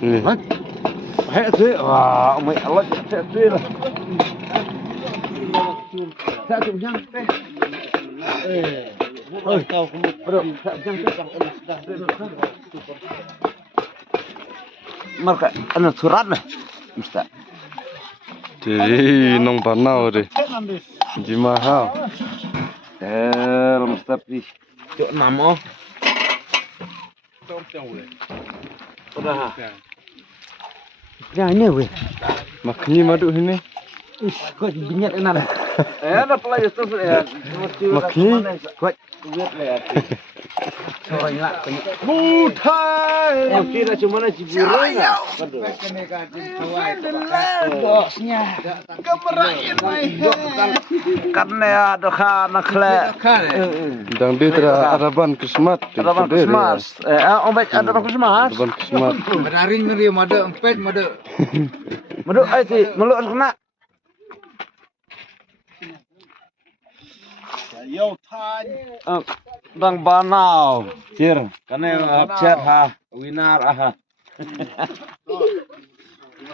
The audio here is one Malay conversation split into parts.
Hãy thế à mày Allah sẽ thế là sẽ chụp nhang ơi tao không được sẽ nhang sẽ bằng marka ana surat lah mesti Jadi nong panau deh. Di mahal. Mesti cok namo. Udah. Ya ini weh. Makni madu ini. Kok binyat enak. Ada pula itu ya. Makni. Kok binyat ya. Sorenya Mutai. Yang kira cuma na ciburan. Bosnya. Kemerain karena ada kana kle. Dan dia Araban Kismat. Araban Kismat. Ombek Araban Kismat. Araban Kismat. Benaring ngeri mada empet mada. Madu ai melu kena. Yo tan. Bang banau, cir, karena chat ha, winar aha.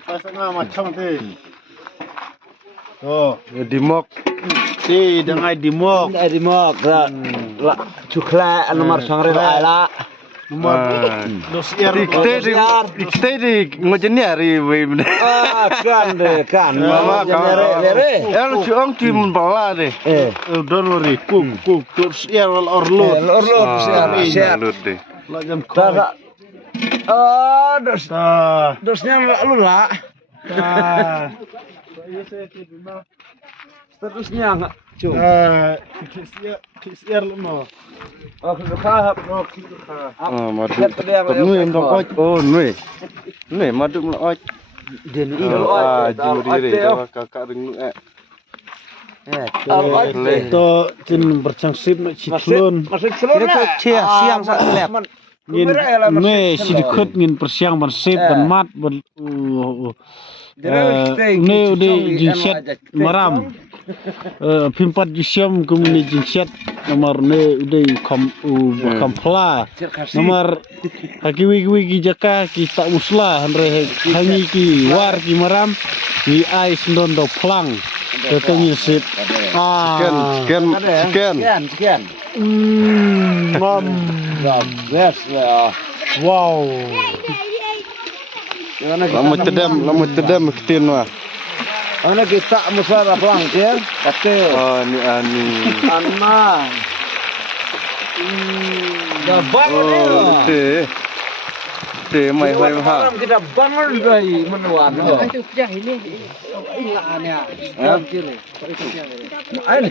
Pasangnya macam tu. Oh, Dimok. si dengan dimok. Dimok, la cukla nomor sangre la. Ikte di ngojenya hari wei. Kan. Mama Ya lu ciong tim bala deh. Don lori kuk terus ya orlo. Siap. deh. Lajam Dah. Dosnya lu lah. Statusnya enggak, Cung. Kisir lemah. Oh, khahab. Madu. Nui ndong oj. Oh, nui. Nui madu mlo oj. Den Juri kakak ring Itu cin bercangsip citlun. Masih celur. Siang sak lep. Ngin sidikut ngin persiang bersip bermat ini udah jinset maram pimpat jisiam kemudian jinset nomor ne udah kampla nomor kaki wigi jaka ki tak muslah andre hangi ki war ki maram ki ais ndondo plang tetenya sip Sekian. Yes lah. Wow. Lamu tedam ketin wah. Ana kita musara pelang ya. Kate. Oh, ani. Anma. Dah bangun Oh, te mai hoi ha. Kita bangun dari menuan. Itu sejak ini ilaannya. Kiri. Ain.